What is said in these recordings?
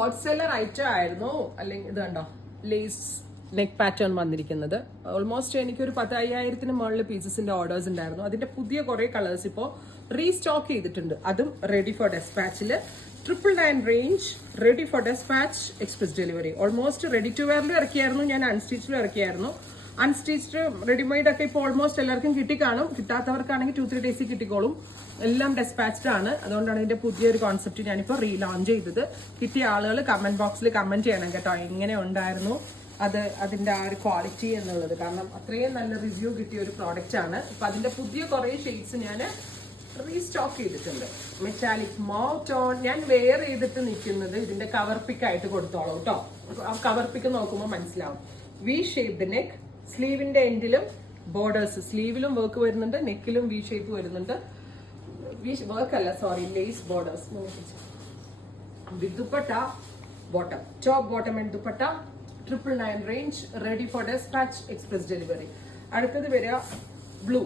Hot seller item ആയിരുന്നു. അല്ലെങ്കിൽ ഇത് കണ്ടോ, ലേസ് നെക്ക് പാറ്റേൺ വന്നിരിക്കുന്നത്. ഓൾമോസ്റ്റ് എനിക്കൊരു 10,000-ന് മുകളിൽ പീസസിന്റെ ഓർഡേഴ്സ് ഉണ്ടായിരുന്നു. അതിന്റെ പുതിയ കുറെ കളേഴ്സ് ഇപ്പോൾ റീസ്റ്റോക്ക് ചെയ്തിട്ടുണ്ട്. അതും റെഡി ഫോർ ഡെസ്പാച്ചിൽ 999 range, ready for despatch, express delivery. Almost ready to വെയറിലും ഇറക്കിയായിരുന്നു, ഞാൻ അൺസ്റ്റിച്ചിലും ഇറക്കിയായിരുന്നു. അൺസ്റ്റിച്ച്ഡ് റെഡിമെയ്ഡ് ഒക്കെ ഇപ്പോൾ ഓൾമോസ്റ്റ് എല്ലാവർക്കും കിട്ടിക്കാണും. കിട്ടാത്തവർക്കാണെങ്കിൽ 2-3 ഡേയ്സിൽ കിട്ടിക്കോളും. എല്ലാം ഡെസ്പാച്ച്ഡ് ആണ്. അതുകൊണ്ടാണ് ഇതിന്റെ പുതിയൊരു കോൺസെപ്റ്റ് ഞാനിപ്പോൾ റീലോഞ്ച് ചെയ്തത്. കിട്ടിയ ആളുകൾ കമന്റ് ബോക്സിൽ കമന്റ് ചെയ്യണം കേട്ടോ, എങ്ങനെ ഉണ്ടായിരുന്നു അതിന്റെ ആ ഒരു ക്വാളിറ്റി എന്നുള്ളത്. കാരണം അത്രയും നല്ല റിവ്യൂ കിട്ടിയ ഒരു പ്രോഡക്റ്റ് ആണ്. അപ്പൊ അതിന്റെ പുതിയ കുറെ ഷെയ്ഡ്സ് ഞാൻ റീസ്റ്റോക്ക് ചെയ്തിട്ടുണ്ട്. മെറ്റാലിക് മോട്ടോൺ ഞാൻ വെയർ ചെയ്തിട്ട് നിൽക്കുന്നത് ഇതിന്റെ കവർ പിക്ക് ആയിട്ട് കൊടുത്തോളൂ കേട്ടോ. കവർ പിക്ക് നോക്കുമ്പോൾ മനസ്സിലാവും. വി ഷേപ്ഡ് നെക്ക്, സ്ലീവിന്റെ എൻഡിലും ബോർഡേഴ്സ്, സ്ലീവിലും വർക്ക് വരുന്നുണ്ട്, നെക്കിലും വി ഷേപ്പ് വരുന്നുണ്ട്. വർക്ക് അല്ല, sorry, lace borders. With dupatta, bottom, top bottom and dupatta, 999 range, ready for despatch, express delivery. അടുത്തത് വരിക ബ്ലൂ,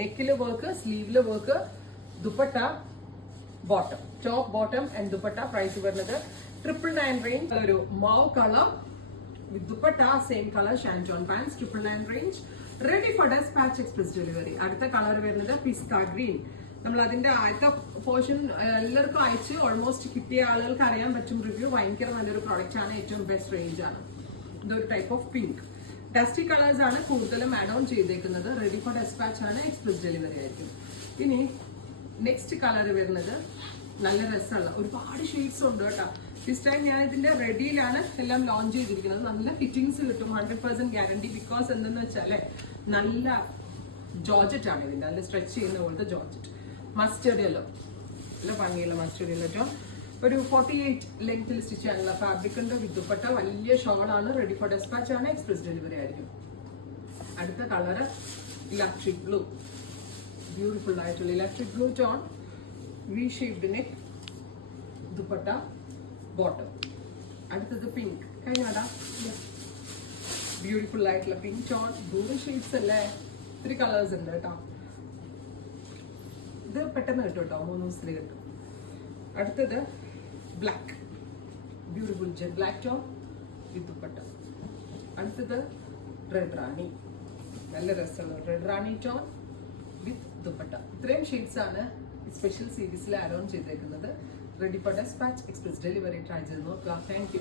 നെക്കില് വർക്ക്, സ്ലീവില് work, dupatta, bottom, top bottom and dupatta. Price വരുന്നത് 999 റേഞ്ച്. ഒരു mauve colour with dupatta, same color, shanton pants, 999 range, ready for dispatch, express delivery. അടുത്ത colour വരുന്നത് പിസ്ത green. നമ്മൾ അതിന്റെ ആദ്യത്തെ പോർഷൻ എല്ലാവർക്കും അയച്ച് ഓൾമോസ്റ്റ് കിട്ടിയ ആളുകൾക്ക് അറിയാൻ പറ്റും. റിവ്യൂ ഭയങ്കര നല്ലൊരു പ്രോഡക്റ്റ് ആണ്, ഏറ്റവും ബെസ്റ്റ് റേഞ്ച് ആണ്. ഇതൊരു type of pink. Dusty colours ആണ് കൂടുതലും ആഡ് ഓൺ ചെയ്തേക്കുന്നത്. റെഡി ഫോർ ഡെസ്പാച്ച് ആണ്, എക്സ്പ്രസ് ഡെലിവറി ആയിരിക്കും. ഇനി നെക്സ്റ്റ് കളർ വരുന്നത് നല്ല രസമുള്ള ഒരുപാട് ഷെയ്ഡ്സ് ഉണ്ട് കേട്ടോ. ദിസ് ടൈം ഞാൻ ഇതിന്റെ റെഡിയിലാണ് എല്ലാം ലോഞ്ച് ചെയ്തിരിക്കുന്നത്. നല്ല ഫിറ്റിംഗ്സ് കിട്ടും, 100% ഗ്യാരണ്ടി. ബിക്കോസ് എന്തെന്ന് വെച്ചാൽ നല്ല ജോർജറ്റ് ആണ് ഇതിന്റെ, നല്ല സ്ട്രെച്ച് ചെയ്യുന്ന പോലത്തെ ജോർജറ്റ്. മസ്റ്റേർഡ് യെല്ലോ, നല്ല ഭംഗിയുള്ള മസ്റ്റേർഡ് യെല്ലോ ടോൺ. ഒരു 48 ലെങ്ത്തിൽ സ്റ്റിച്ച് ചെയ്യാനുള്ള ഫാബ്രിക് ഉണ്ട്. വിത്ത് ദുപ്പട്ട, വലിയ ഷോളാണ്, റെഡി ഫോർ ഡെസ്പാച്ച് ആണ്, എക്സ്പ്രസ് ഡെലിവറി ആയിരിക്കും. അടുത്ത കളർ ഇലക്ട്രിക് ബ്ലൂ, ബ്യൂട്ടിഫുൾ ആയിട്ടുള്ള electric blue tone, V shaped neck, dupatta, bottom. അടുത്തത് പിങ്ക്, കഴിഞ്ഞാടാ, ബ്യൂട്ടിഫുൾ ആയിട്ടുള്ള പിങ്ക് ടോൺ. ബ്ലൂ ഷെയ്ഡ്സ് അല്ലേ, 3 കളേഴ്സ് ഉണ്ട് കേട്ടോ. ഇത് പെട്ടെന്ന് കിട്ടും കേട്ടോ, 3 ദിവസത്തിൽ കിട്ടും. അടുത്തത് black, beautiful jet black tone with dupatta. അടുത്തത് റെഡ് റാണി, നല്ല രസമുള്ള red rani tone with dupatta. ഇത്രയും ഷെയ്ഡ്സ് ആണ് സ്പെഷ്യൽ സീരീസിൽ ആഡ് ഓൺ ചെയ്തേക്കുന്നത്. Ready for despatch, express delivery. Try ചെയ്ത് നോക്കുക. Thank U.